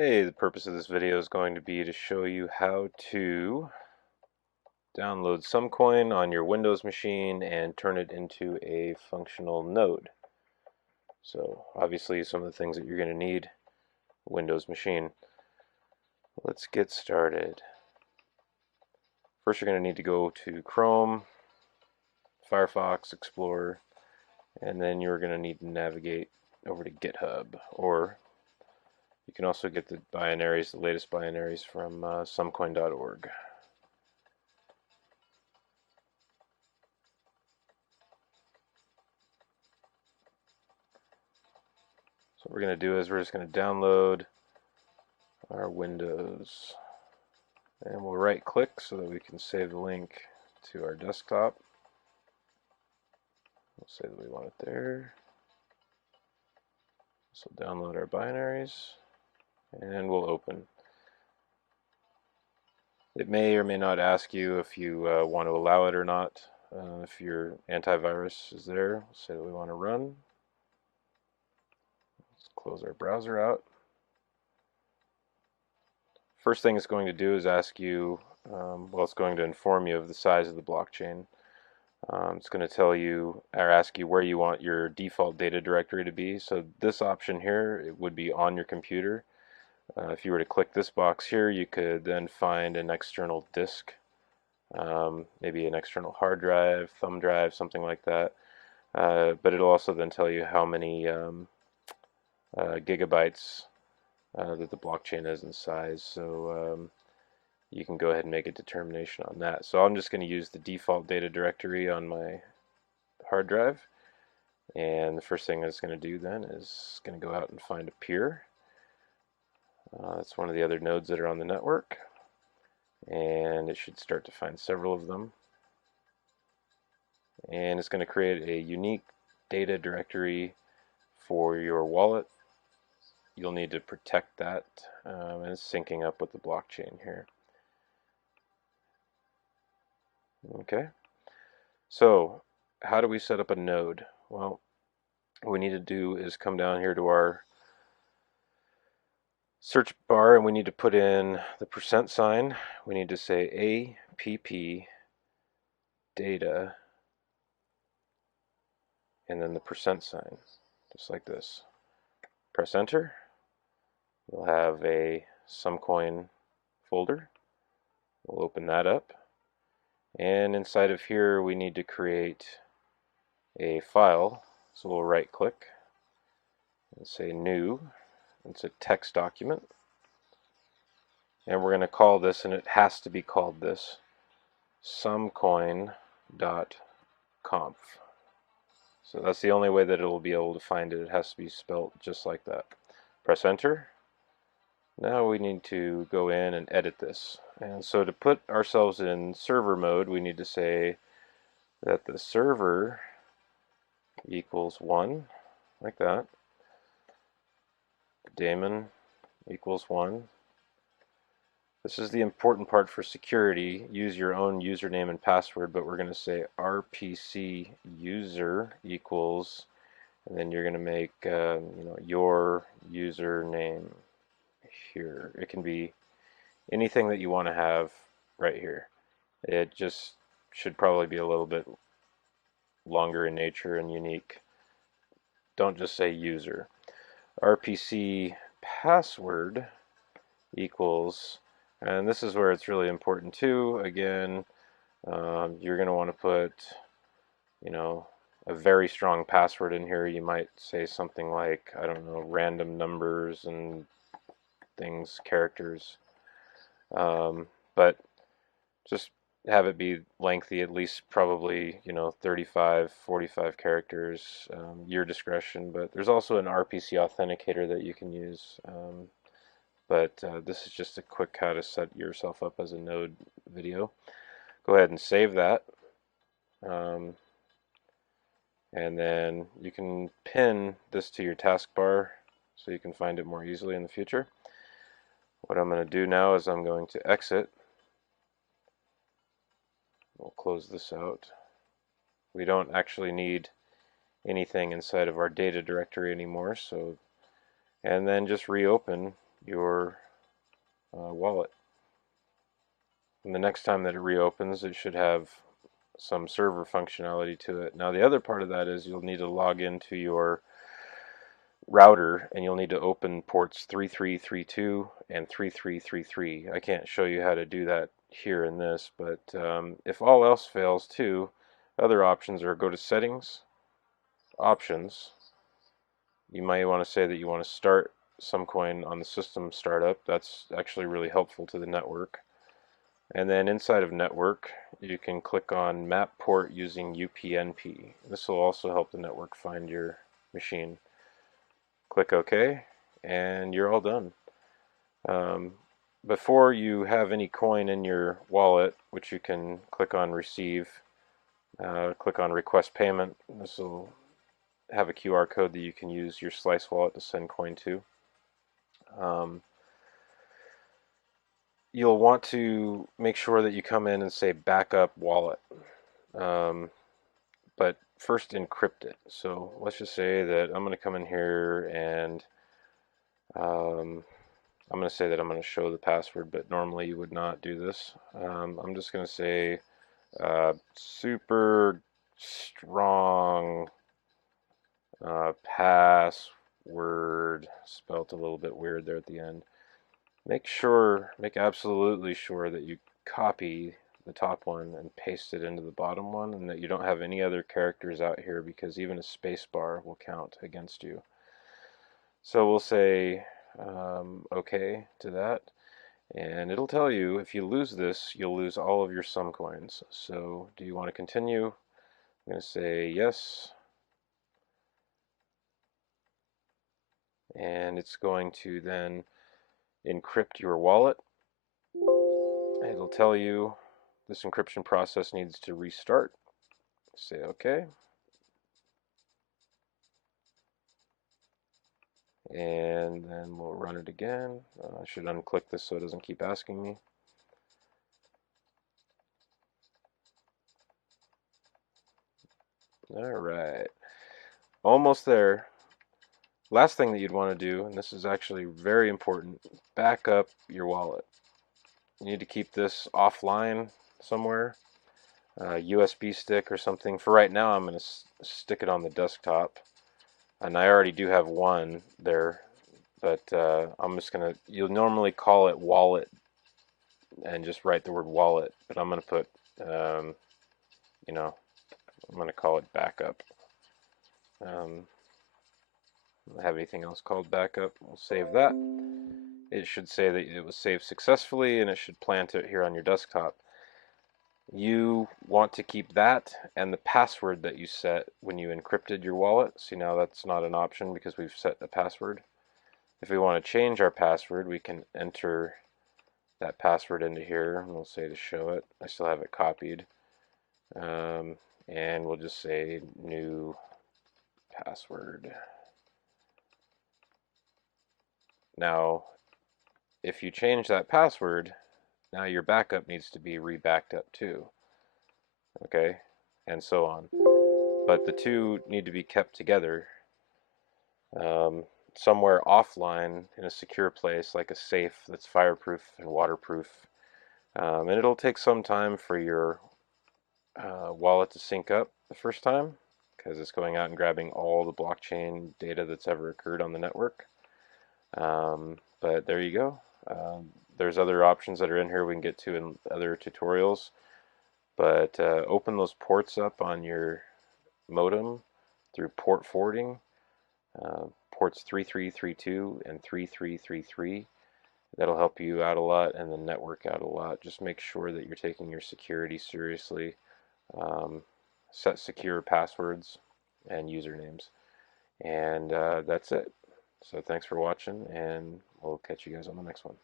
Hey, the purpose of this video is going to be to show you how to download Sumcoin on your Windows machine and turn it into a functional node. So obviously some of the things that you're going to need, Windows machine. Let's get started. First you're going to need to go to Chrome, Firefox, Explorer, and then you're going to need to navigate over to GitHub, or you can also get the binaries, the latest binaries from sumcoin.org. So what we're going to do is we're just going to download our Windows, and we'll right click so that we can save the link to our desktop. We'll say that we want it there. This will download our binaries, and we'll open. It may or may not ask you if you want to allow it or not. If your antivirus is there, we'll say that we want to run. Let's close our browser out. First thing it's going to do is ask you, well, it's going to inform you of the size of the blockchain. It's going to tell you or ask you where you want your default data directory to be. So this option here, it would be on your computer. If you were to click this box here, you could then find an external disk, maybe an external hard drive, thumb drive, something like that. But it'll also then tell you how many gigabytes that the blockchain is in size. So you can go ahead and make a determination on that. So I'm just going to use the default data directory on my hard drive, and the first thing it's going to do then is going to go out and find a peer. That's one of the other nodes that are on the network, and it should start to find several of them, and it's going to create a unique data directory for your wallet. You'll need to protect that, and it's syncing up with the blockchain here. Okay, so how do we set up a node? Well, what we need to do is come down here to our search bar, and we need to put in the %. We need to say app data and then the %, just like this. Press enter. You'll have a Sumcoin folder. We'll open that up, and inside of here we need to create a file. So we'll right click and say new. It's a text document, and we're going to call this, and it has to be called this, sumcoin.conf. So that's the only way that it will be able to find it. It has to be spelled just like that. Press enter. Now we need to go in and edit this. And so to put ourselves in server mode, we need to say that the server equals 1, like that. Daemon equals 1. This is the important part for security. Use your own username and password, but we're going to say RPC user equals, and then you're going to make your username here. It can be anything that you want to have right here. It just should probably be a little bit longer in nature and unique. Don't just say user. RPC password equals, and this is where it's really important too. Again, you're going to want to put, a very strong password in here. You might say something like, I don't know, random numbers and things, characters, but just have it be lengthy, at least probably 35, 45 characters, your discretion. But there's also an RPC authenticator that you can use. But this is just a quick how to set yourself up as a node video. Go ahead and save that. And then you can pin this to your taskbar so you can find it more easily in the future. What I'm going to do now is I'm going to exit. We'll close this out. We don't actually need anything inside of our data directory anymore, so, and then just reopen your wallet. And the next time that it reopens, it should have some server functionality to it. Now the other part of that is you'll need to log into your router and you'll need to open ports 3332 and 3333. I can't show you how to do that here in this, but if all else fails too, other options are go to settings, options. You might want to say that you want to start Sumcoin on the system startup. That's actually really helpful to the network. And then inside of network, you can click on map port using UPnP. This will also help the network find your machine. Click OK, and you're all done. Before you have any coin in your wallet, which you can click on receive, click on request payment. This will have a QR code that you can use your Slice wallet to send coin to. You'll want to make sure that you come in and say backup wallet, but first encrypt it. So let's just say that I'm going to come in here and I'm going to say that I'm going to show the password, but normally you would not do this. I'm just going to say super strong password, spelt a little bit weird there at the end. Make absolutely sure that you copy the top one and paste it into the bottom one, and that you don't have any other characters out here, because even a space bar will count against you. So we'll say OK to that, and it'll tell you if you lose this, you'll lose all of your Sumcoins. So do you want to continue? I'm going to say yes, and it's going to then encrypt your wallet. It'll tell you this encryption process needs to restart. Say OK. And then we'll run it again. I should unclick this so it doesn't keep asking me. Alright. Almost there. Last thing that you'd want to do, and this is actually very important, back up your wallet. You need to keep this offline somewhere, USB stick or something. For right now, I'm going to stick it on the desktop, and I already do have one there, but I'm just going to, you'll normally call it wallet and just write the word wallet, but I'm going to put, you know, I'm going to call it backup. Don't have anything else called backup. We'll save that. It should say that it was saved successfully, and it should plant it here on your desktop. You want to keep that and the password that you set when you encrypted your wallet. See, now that's not an option because we've set a password. If we want to change our password, we can enter that password into here, and we'll say to show it. I still have it copied. And we'll just say new password. Now, if you change that password, now your backup needs to be re-backed up too. Okay, and so on. But the two need to be kept together somewhere offline in a secure place, like a safe that's fireproof and waterproof. And it'll take some time for your wallet to sync up the first time, because it's going out and grabbing all the blockchain data that's ever occurred on the network. But there you go. There's other options that are in here we can get to in other tutorials. But open those ports up on your modem through port forwarding, ports 3332 and 3333. That'll help you out a lot, and the network out a lot. Just make sure that you're taking your security seriously. Set secure passwords and usernames. And that's it. So thanks for watching, and we'll catch you guys on the next one.